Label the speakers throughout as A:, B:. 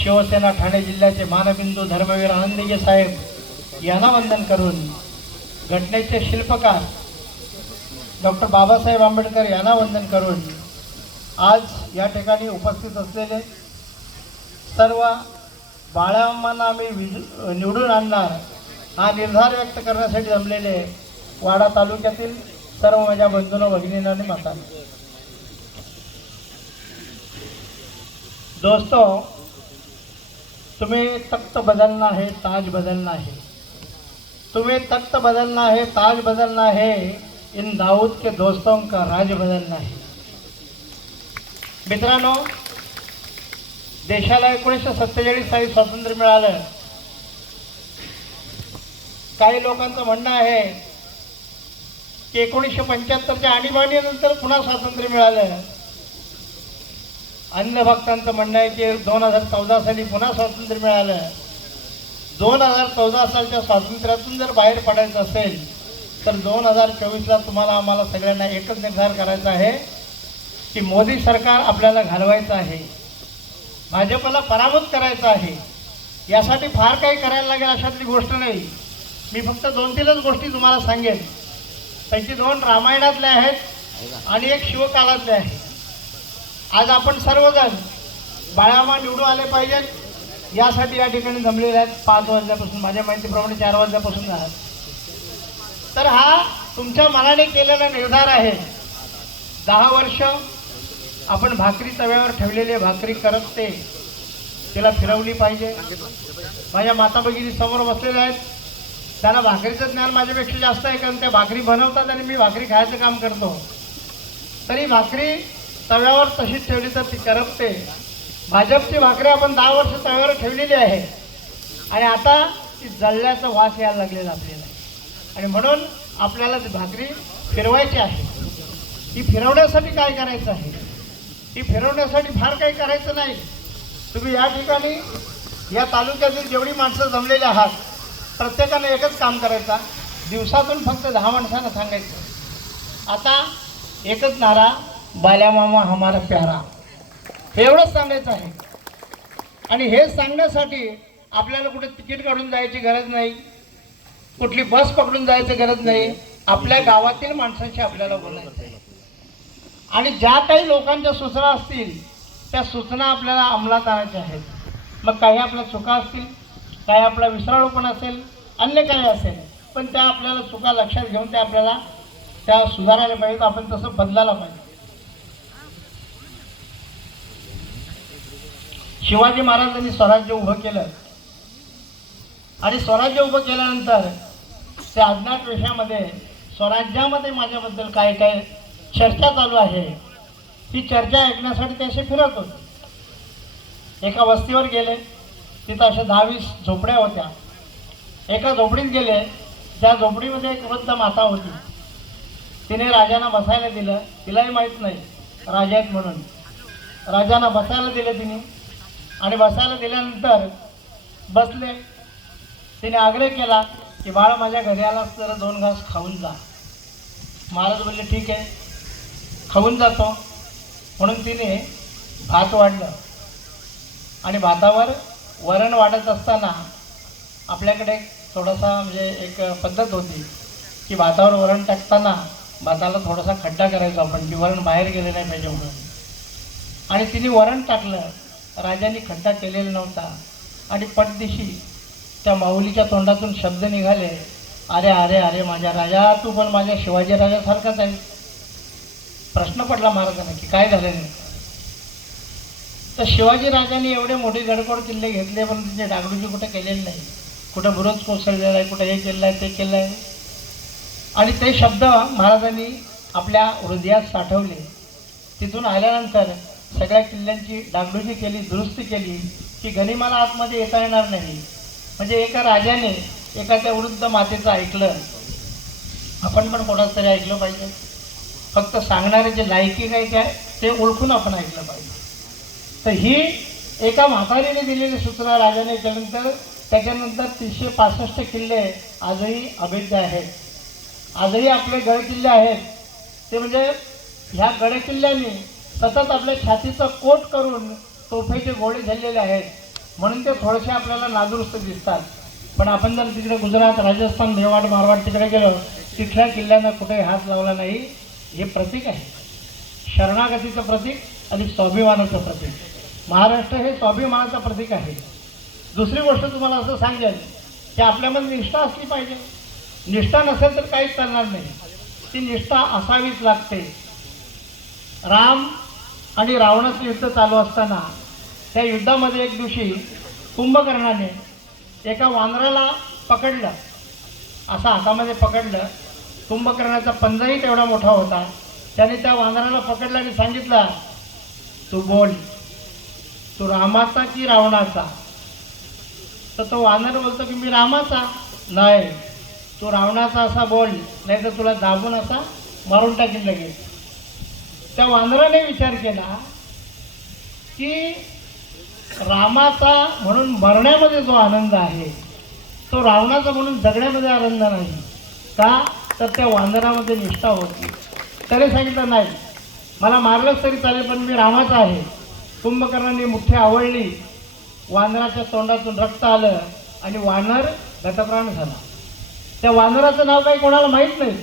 A: शिवसेना ठाणे जिल्ह्याचे मानबिंदू धर्मवीर आनंदगे साहेब यांना वंदन करून घटनेचे शिल्पकार डॉक्टर बाबासाहेब आंबेडकर यांना वंदन करून आज या ठिकाणी उपस्थित असलेले सर्व बाळांना आम्ही विज- निवडून आणणार हा निर्धार व्यक्त करण्यासाठी जमलेले वाडा तालुक्यातील सर्व माझ्या बंधून भगिनींना आणि मातांना दोस्तों तुम्हें तख्त बदलना है ताज बदलना है तुम्हें तख्त बदलना है ताज बदलना है इन दाऊद के दोस्तों का राज बदलना है मित्रांनो देशाला एकोणीसशे सत्तेचाळीस साली स्वातंत्र्य मिळालं. काही लोकांचं म्हणणं आहे की एकोणीसशे पंच्याहत्तरच्या आणीबाणीनंतर पुन्हा स्वातंत्र्य मिळालं. अन्य भक्तांचं म्हणणं आहे की दोन हजार चौदा साली पुन्हा स्वातंत्र्य मिळालं. दोन हजार चौदा सालच्या स्वातंत्र्यातून जर बाहेर पडायचं असेल तर दोन हजार चोवीसला तुम्हाला आम्हाला सगळ्यांना एकच निर्धार करायचा आहे की मोदी सरकार आपल्याला घालवायचं आहे. भाजपला पराभूत करायचं आहे. यासाठी फार काही करायला लागेल अशातली गोष्ट नाही. मी फक्त दोन तीनच गोष्टी तुम्हाला सांगेन. त्यांची दोन रामायणातल्या आहेत आणि एक शिवकालातल्या आहे आज आपण सर्वजण बाळामा निवडून आले पाहिजेत यासाठी या ठिकाणी जमलेले आहेत. पाच वाजल्यापासून माझ्या माहितीप्रमाणे चार वाजल्यापासून झाला. तर हा तुमच्या मनाने केलेला निर्धार आहे. दहा वर्ष आपण भाकरी तव्यावर ठेवलेली भाकरी करत ते तिला फिरवली पाहिजे. माझ्या माता भगिनी समोर बसलेल्या आहेत. त्यांना भाकरीचं ज्ञान माझ्यापेक्षा जास्त आहे कारण त्या भाकरी बनवतात आणि मी भाकरी खायचं काम करतो. तरी भाकरी तव्यावर तशीच ठेवली तर ती करपते. भाजपची भाकरी आपण दहा वर्ष तव्यावर ठेवलेली आहे. आणि आता ती जळल्याचा वास यायला लागलेला आपल्याला. आणि म्हणून आपल्याला ती भाकरी फिरवायची आहे. ती फिरवण्यासाठी काय करायचं आहे? ती फिरवण्यासाठी फार काही करायचं नाही. तुम्ही या ठिकाणी या तालुक्यातील जेवढी माणसं जमलेली आहात प्रत्येकाने एकच काम करायचा. दिवसातून फक्त दहा माणसांना सांगायचं. आता एकच नारा बाल्या मामा हमारा प्यारा. हे एवढंच सांगायचं आहे. आणि हे सांगण्यासाठी आपल्याला कुठे तिकीट काढून जायची गरज नाही. कुठली बस पकडून जायची गरज नाही. आपल्या गावातील माणसांशी आपल्याला बोलायचं आहे. आणि ज्या काही लोकांच्या सूचना असतील त्या सूचना आपल्याला अंमलात आणायच्या आहेत. मग काही आपल्या चुका असतील काही आपला विसराळूपण असेल अन्य काही असेल पण त्या आपल्याला चुका लक्षात घेऊन त्या आपल्याला त्या सुधारायला पाहिजेत. आपण तसं बदलायला पाहिजे. शिवाजी महाराजांनी स्वराज्य उभं केलं. आणि स्वराज्य उभं केल्यानंतर त्या अज्ञात विषयामध्ये स्वराज्यामध्ये माझ्याबद्दल काय काय चर्चा चालू आहे ती चर्चा ऐकण्यासाठी ते असे फिरत होते. एका वस्तीवर गेले. तिथं अशा दहावीस झोपड्या होत्या. एका झोपडीत गेले. त्या झोपडीमध्ये एक वृद्ध माता होती. तिने राजांना बसायला दिलं. तिलाही माहीत नाही. राजा आहेत म्हणून. राजांना बसायला दिले तिने. आणि बसायला दिल्यानंतर बसले. तिने आग्रह केला की बाळ माझ्या घरी आलास तर दोन घास खाऊन जा. महाराज बोलले ठीक आहे खाऊन जातो. म्हणून तिने भात वाढलं. आणि भातावर वरण वाढत असताना आपल्याकडे थोडासा म्हणजे एक पद्धत होती की भातावर वरण टाकताना भाताला थोडासा खड्डा करायचा आपण की वरण बाहेर गेले नाही पाहिजे म्हणून. आणि तिने वरण टाकलं. राजाने खड्डा केलेला नव्हता. आणि पटदिशी त्या माऊलीच्या तोंडातून शब्द निघाले अरे अरे अरे माझ्या राजा तू पण माझ्या शिवाजी राजासारखाच आहे. प्रश्न पडला महाराजांना की काय झालं नाही तर शिवाजी राजाने एवढे मोठे गडकोड किल्ले घेतले पण तिथे डागडुजी कुठे केलेली नाही. कुठं बुरज कोसळलेला आहे कुठं हे केलं आहे ते केलं आहे. आणि ते शब्द महाराजांनी आपल्या हृदयात साठवले. तिथून आल्यानंतर सगळ्या किल्ल्यांची डागडुजी केली दुरुस्ती केली की गनिमाला आतमध्ये येता येणार नाही. म्हणजे एका राजाने एखाद्या वृद्ध मातेचं ऐकलं. आपण पण कोणाचं तरी ऐकलं पाहिजे. फक्त सांगणारे जे लायकी काय काय ते ओळखून आपण ऐकलं पाहिजे. तर ही एका म्हातारीने दिलेली सूचना राजाने त्यानंतर त्याच्यानंतर तीनशे पासष्ट किल्ले आजही अभेद्य आहेत. आजही आपले गड किल्ले आहेत. ते म्हणजे ह्या गडकिल्ल्याने सतत आपल्या छातीचं कोट करून तोफेचे गोळे झालेले आहेत. म्हणून ते थोडेसे आपल्याला नादुरुस्त दिसतात. पण आपण जर तिकडे गुजरात राजस्थान मेवाड मारवाड तिकडे गेलो तिथल्या किल्ल्यांना कुठेही हात लावला नाही हे प्रतीक आहे. शरणागतीचं प्रतीक आणि स्वाभिमानाचं प्रतीक. महाराष्ट्र हे स्वाभिमानाचं प्रतीक आहे. दुसरी गोष्ट तुम्हाला असं सांगेल की आपल्यामध्ये निष्ठा असली पाहिजे. निष्ठा नसेल तर काहीच चालणार नाही. ती निष्ठा असावीच लागते. राम आणि रावणाचं युद्ध चालू असताना त्या युद्धामध्ये एक दिवशी कुंभकर्णाने एका वानराला पकडलं. असं हातामध्ये पकडलं. कुंभकर्णाचा पंजाही तेवढा मोठा होता. त्याने त्या वानराला पकडलं आणि सांगितलं तू बोल. तू रामाचा की रावणाचा? तर तो वानर बोलतो की मी रामाचा. नाही. तू रावणाचा असा बोल. नाही तर तुला दाबून असा मारून टाकीन लगेच. त्या वानराने विचार केला की रामाचा म्हणून मरण्यामध्ये जो आनंद आहे तो रावणाचा म्हणून जगण्यामध्ये आनंद नाही का? तर त्या वानरामध्ये निष्ठा होती. त्याने सांगितलं नाही मला मारलंच तरी चालेल पण मी रामाचा आहे. कुंभकर्णाने मुठ्ठी आवडली वानराच्या तोंडातून रक्त आलं आणि वानर गतप्राण झाला. त्या वानराचं नाव काही कोणाला माहीत नाही.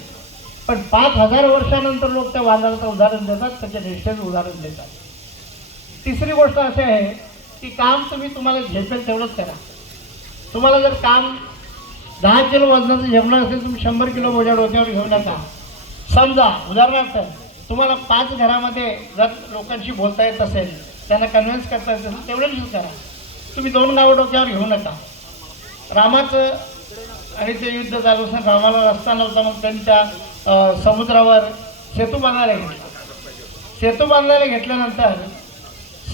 A: पण पाच हजार वर्षानंतर लोक त्या वादळाचं उदाहरण देतात त्याच्या निष्ठेचं उदाहरण देतात. तिसरी गोष्ट अशी आहे की काम तुम्ही तुम्हाला झेपेल तेवढंच करा. तुम्हाला जर काम दहा किलो वजनाचं जेवणं असेल तुम्ही शंभर किलो बोजा डोक्यावर घेऊ नका. समजा उदाहरणार्थ तुम्हाला पाच घरामध्ये जर लोकांशी बोलता येत असेल त्यांना कन्व्हिन्स करता येत असेल तेवढंच करा. तुम्ही दोन गावं डोक्यावर घेऊ नका. रामाचं आणि ते युद्ध चालू असताना रामाला रस्ता नव्हता मग त्यांच्या समुद्रावर सेतू बांधायला घेतला सेतू बांधायला घेतल्यानंतर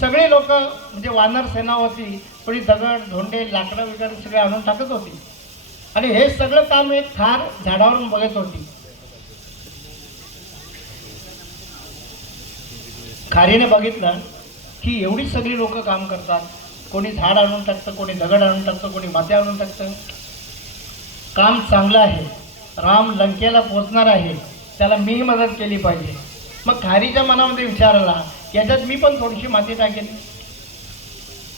A: सगळे लोक म्हणजे वानर सेना होती कोणी दगड धोंडे लाकडं वगैरे सगळे आणून टाकत होती. आणि हे सगळं काम एक खार झाडावरून बघत होती. खारीने बघितलं की एवढी सगळी लोक काम करतात. कोणी झाड आणून टाकतं कोणी दगड आणून टाकतं कोणी माती आणून टाकतं. काम चांगलं आहे. राम लंकेला पोचणार आहे. त्याला मी मदत केली पाहिजे. मग खारीच्या मनामध्ये विचार आला याच्यात मी पण थोडीशी माती टाकेन.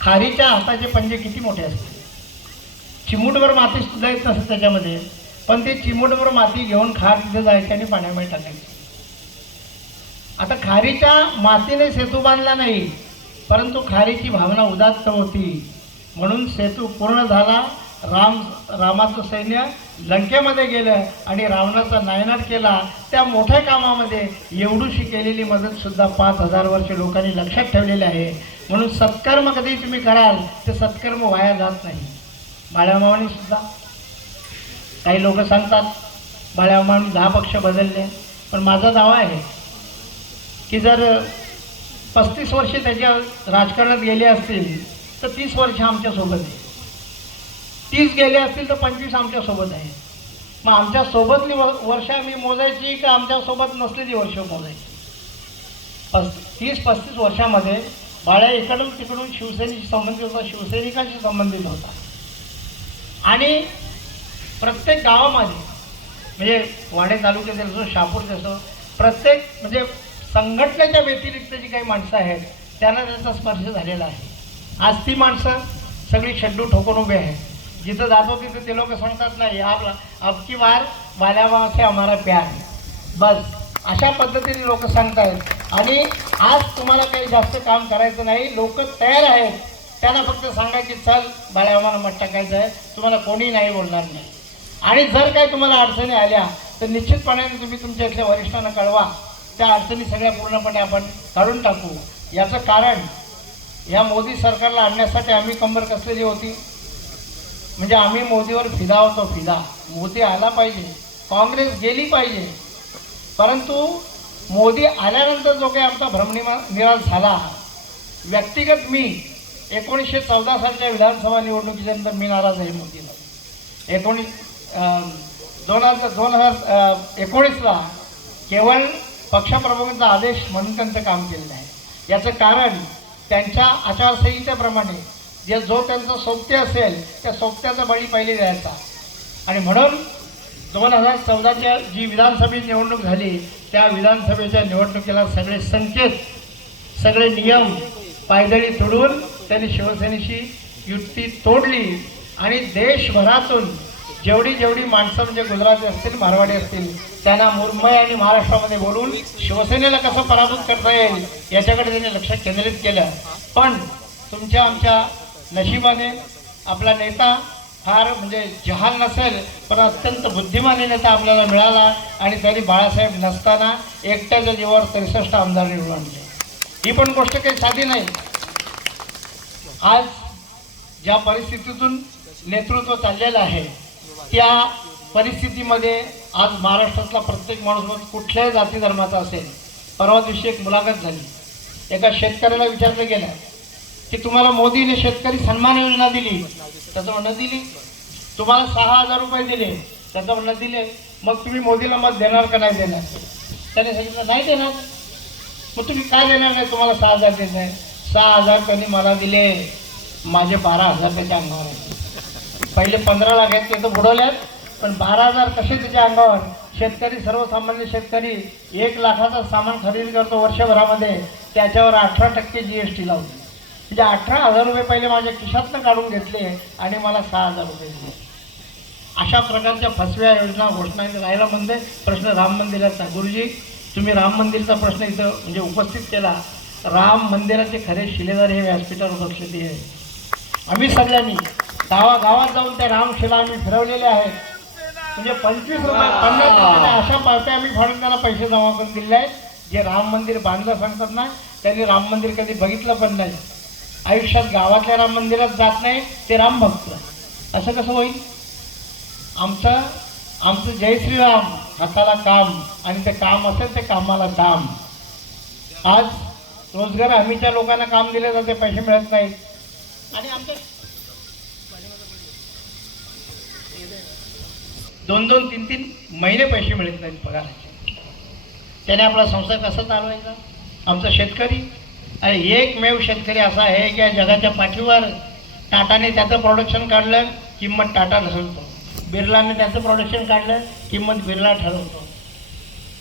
A: खारीच्या हाताचे पंजे किती मोठे असते चिमूटभर माती सुद्धा येत नसते त्याच्यामध्ये पण ते चिमूटभर माती घेऊन खार तिथे जायचे आणि पाण्यामध्ये टाकायचे. आता खारीच्या मातीने सेतू बांधला नाही परंतु खारीची भावना उदात्त होती. म्हणून सेतू पूर्ण झाला राम रामाचं सैन्य लंकेमध्ये गेलं आणि रावणाचा नायनाट केला त्या मोठ्या कामामध्ये एवढीशी केलेली मदतसुद्धा पाच हजार वर्ष लोकांनी लक्षात ठेवलेली आहे. म्हणून सत्कर्म कधी तुम्ही कराल ते सत्कर्म वाया जात नाही. बाळ्यामावानी सुद्धा काही लोक सांगतात बाळ्यामावानी दहा पक्ष बदलले. पण माझा दावा आहे की जर पस्तीस वर्षे त्याच्या राजकारणात गेले असतील तर तीस वर्ष आमच्यासोबत आहे. तीस गेले असतील तर पंचवीस आमच्यासोबत आहे. मग आमच्यासोबतली व वर्ष आम्ही मोजायची का आमच्यासोबत नसलेली वर्ष मोजायची? पस् तीस पस्तीस वर्षामध्ये बाळ्या इकडून तिकडून शिवसेनेशी संबंधित होता शिवसैनिकांशी संबंधित होता. आणि प्रत्येक गावामध्ये म्हणजे वाडे तालुक्यात असो शापूर असो प्रत्येक म्हणजे संघटनेच्या व्यतिरिक्त जी काही माणसं आहेत त्यांना त्याचा स्पर्श झालेला आहे. आज ती माणसं सगळी शड्डू ठोकून उभी आहेत. जिथं जातो तिथं ते लोक सांगतात नाही आपला अबकी बार वाल्यावा से हमारा प्यार बस अशा पद्धतीने लोक सांगतायत. आणि आज तुम्हाला काही जास्त काम करायचं नाही लोक तयार आहेत. त्यांना फक्त सांगा की चल बाळ्या आम्हाला मत टाकायचं आहे. तुम्हाला कोणी नाही बोलणार नाही. आणि जर काही तुम्हाला अडचणी आल्या तर निश्चितपणे तुम्ही तुमच्या इथल्या वरिष्ठांना कळवा. त्या अडचणी सगळ्या पूर्णपणे आपण काढून टाकू. याचं कारण या मोदी सरकारला आणण्यासाठी आम्ही कंबर कसलेली होती? म्हणजे आम्ही मोदीवर फिदा होतो फिदा. मोदी आला पाहिजे. काँग्रेस गेली पाहिजे. परंतु मोदी आल्यानंतर जो काही आमचा भ्रमनिमा निराश झाला व्यक्तिगत मी एकोणीसशे चौदा सालच्या विधानसभा निवडणुकीच्यानंतर मी नाराज आहे मोदीला. एकोणीस दोन हजार दोन हजार एकोणीसला केवळ पक्षप्रमुखांचा आदेश म्हणून त्यांचं काम केलेलं आहे. याचं कारण त्यांच्या आचारसंहितेप्रमाणे जे जो त्यांचं सोबते असेल त्या सोबत्याचा बळी पहिले द्यायचा आणि म्हणून दोन हजार चौदाच्या जी विधानसभेची निवडणूक झाली त्या विधानसभेच्या निवडणुकीला सगळे संकेत सगळे नियम पायदळी तोडून त्यांनी शिवसेनेशी युती तोडली. आणि देशभरातून जेवढी जेवढी माणसं म्हणजे गुजराती असतील मारवाडी असतील त्यांना मुंबई आणि महाराष्ट्रामध्ये बोलून शिवसेनेला कसं पराभूत करता येईल याच्याकडे त्यांनी लक्ष केंद्रित केलं. पण तुमच्या आमच्या नशिबाने आपला नेता फार म्हणजे जहाल नसेल पण अत्यंत बुद्धिमानी नेता आपल्याला मिळाला आणि त्यांनी बाळासाहेब नसताना एकट्याच्या जीवावर त्रेसष्ट आमदार निवडून आणले. ही पण गोष्ट काही साधी नाही. आज ज्या परिस्थितीतून नेतृत्व चाललेलं आहे त्या परिस्थितीमध्ये आज महाराष्ट्रातला प्रत्येक माणूस कुठल्याही जाती धर्माचा असेल परवा दिवशी एक मुलाखत झाली. एका शेतकऱ्याला विचारलं गेलं की तुम्हाला मोदीने शेतकरी सन्मान योजना दिली त्याचं म्हणणं दिली. तुम्हाला सहा हजार रुपये दिले त्याचं म्हणणं दिले. मग तुम्ही मोदीला मत देणार का नाही देणार? त्याने सांगितलं नाही देणार. मग तुम्ही काय देणार नाही? तुम्हाला सहा हजार देत नाही. सहा हजार त्यांनी मला दिले. माझे बारा हजार त्याच्या अंगावर आहेत. पहिले पंधरा लाख आहेत ते तर बुडवल्यात. पण बारा हजार कसे त्याच्या अंगावर? शेतकरी सर्वसामान्य शेतकरी एक लाखाचं सामान खरेदी करतो वर्षभरामध्ये. त्याच्यावर अठरा टक्के जी एस टी लावली म्हणजे अठरा हजार रुपये पहिले माझ्या खिशातनं काढून घेतले आणि मला सहा हजार रुपये दिले. अशा प्रकारच्या फसव्या योजना घोषणा राहिला म्हणजे प्रश्न राम मंदिराचा. गुरुजी तुम्ही राम मंदिरचा प्रश्न इथं म्हणजे उपस्थित केला. राम मंदिराचे खरे शिलेदार हे व्यासपीठावर बसलेले आहे. आम्ही सगळ्यांनी गावागावात जाऊन त्या रामशिला आम्ही फिरवलेल्या आहेत. म्हणजे पंचवीस रुपये पन्नास रुपये अशा पावत्या आम्ही त्याला पैसे जमा करून दिले आहेत. जे राम मंदिर बांधलं सांगतात ना त्यांनी राम मंदिर कधी बघितलं पण नाही. आयुष्यात गावातल्या राम मंदिरात जात नाही ते राम भक्त. असं कसं होईल? आमचं आमचं जय श्रीराम हाताला काम आणि ते काम असेल ते कामाला दाम. आज रोजगार हमीच्या लोकांना काम दिले जाते पैसे मिळत नाहीत. आणि आमच्या दोन दोन तीन तीन महिने पैसे मिळत नाहीत पगाराचे. त्याने आपला संसार कसा चालवायचा? आमचा शेतकरी आणि एकमेव शेतकरी असा आहे की या जगाच्या पाठीवर टाटाने त्याचं प्रोडक्शन काढलं किंमत टाटा ठरवतो बिर्लाने त्याचं प्रोडक्शन काढलं किंमत बिर्ला ठरवतो.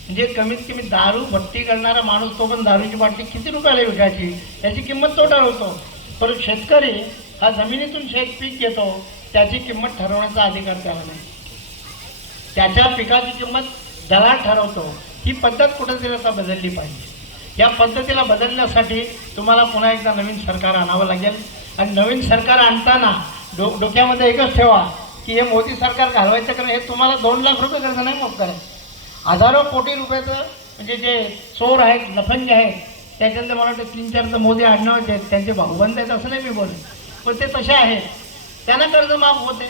A: म्हणजे कमीत कमी दारू भट्टी करणारा माणूस तो पण दारूची बाटली किती रुपयाला विकायची? त्याची किंमत तो ठरवतो. परंतु शेतकरी हा जमिनीतून शेत पीक घेतो त्याची किंमत ठरवण्याचा अधिकार त्याला नाही. त्याच्या पिकाची किंमत दलाल ठरवतो. ही पद्धत कुठेतरी आता बदलली पाहिजे. या पद्धतीला बदलण्यासाठी तुम्हाला पुन्हा एकदा नवीन सरकार आणावं लागेल. आणि नवीन सरकार आणताना डो डोक्यामध्ये एकच ठेवा की हे मोदी सरकार घालवायचं कारण हे तुम्हाला दोन लाख रुपये कर्ज नाही माफ करायचं. हजारो कोटी रुपयाचं म्हणजे जे चोर आहेत लफंगे आहेत त्याच्यानंतर मला वाटतं तीन चार तर मोदी आडनावाचे आहेत. त्यांचे भाऊबंद आहेत असं नाही मी बोलत. पण ते तसे आहेत. त्यांना कर्ज माफ होते.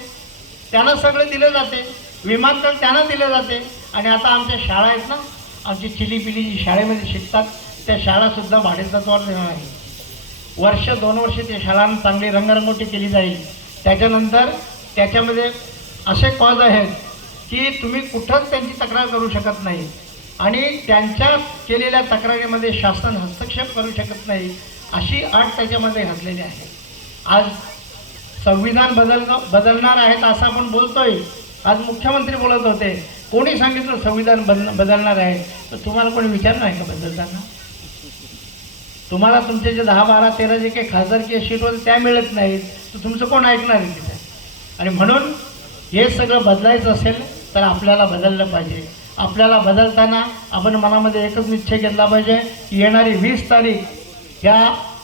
A: त्यांना सगळं दिलं जाते. विमानतळ त्यांना दिलं जाते. आणि आता आमच्या शाळा आहेत ना आमची चिलीपिली जी शाळेमध्ये शिकतात त्या शाळासुद्धा भाडेतत्वावर देणार आहे वर्ष दोन वर्ष त्या शाळांना चांगली रंगरंगोटी केली जाईल. त्याच्यानंतर त्याच्यामध्ये असे कॉज आहेत की तुम्ही कुठंच त्यांची तक्रार करू शकत नाही आणि त्यांच्या केलेल्या तक्रारीमध्ये शासन हस्तक्षेप करू शकत नाही अशी अट त्याच्यामध्ये घातलेली आहे. आज संविधान बदल बदलणार आहेत असं आपण बोलतोय. आज मुख्यमंत्री बोलत होते. कोणी सांगितलं संविधान बदल बदलणार आहे? तर तुम्हाला कोणी विचारणार आहे का बदलताना? तुम्हाला तुमचे जे दहा बारा तेरा जे काही खासदारकीय सीट होते त्या मिळत नाहीत तर तुमचं कोण ऐकणार आहे तिथे? आणि म्हणून हे सगळं बदलायचं असेल तर आपल्याला बदललं पाहिजे. आपल्याला बदलताना आपण मनामध्ये एकच निश्चय घेतला पाहिजे की येणारी वीस तारीख या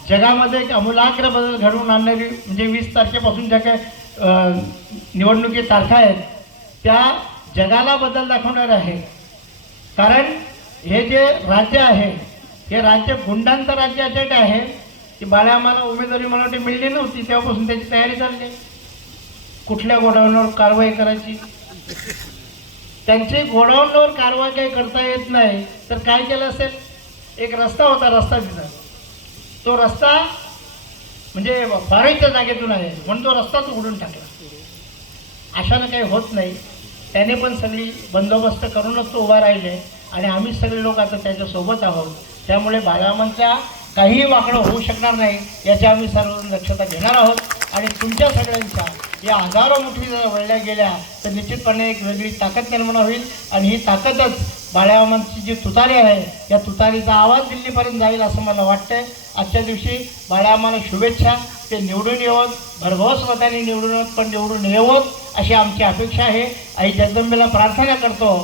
A: जगामध्ये एक अमूलाग्र बदल घडवून आणणारी म्हणजे वीस तारखेपासून ज्या काही निवडणुकी तारखा आहेत त्या जगाला बदल दाखवणार आहे. कारण हे जे राज्य आहे हे राज्य गुंडांचं राज्य असेट आहे की बाळ्या आम्हाला उमेदवारी मला वाटते मिळली नव्हती तेव्हापासून त्याची तयारी चालली. कुठल्या गोडाऊनवर कारवाई करायची? त्यांची गोडाऊनवर कारवाई काही करता येत नाही तर काय केलं असेल? एक रस्ता होता रस्ता तिथं. तो रस्ता म्हणजे फाराईच्या जागेतून आहे म्हणून तो रस्ताच उघडून टाकला. अशानं काही होत नाही. त्याने पण सगळी बंदोबस्त करूनच तो उभा राहिले आणि आम्ही सगळे लोक आता त्याच्यासोबत आहोत. त्यामुळे बाळामांच्या काहीही वाकडं होऊ शकणार नाही याची आम्ही सर्वजण दक्षता घेणार आहोत. आणि तुमच्या सगळ्यांच्या या हजारो मुठी जर वळल्या गेल्या तर निश्चितपणे एक वेगळी ताकद निर्माण होईल. आणि ही ताकदच बाळामांची जी तुतारी आहे या तुतारीचा आवाज दिल्लीपर्यंत जाईल असं मला वाटतंय. आजच्या दिवशी बाळामाला शुभेच्छा. ते निवडून येवत भरघोस मताने निवडून येवत पण निवडून येवत अशी आमची अपेक्षा आहे. आई जगदंबेला प्रार्थना करतो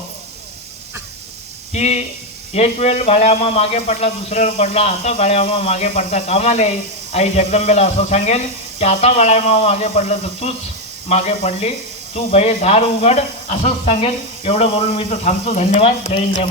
A: की एक वेळ बाळ्यामा मागे पडला दुसऱ्या वेळ पडला आता बाळ्यामा मागे पडता कामा नये आई जगदंबेला असं सांगेल की आता बाळ्यामा मागे पडलं तर तूच मागे पडली. तू भये दार उघड असंच सांगेल. एवढं बोलून मी तर थांबतो. धन्यवाद. जय हिंद जय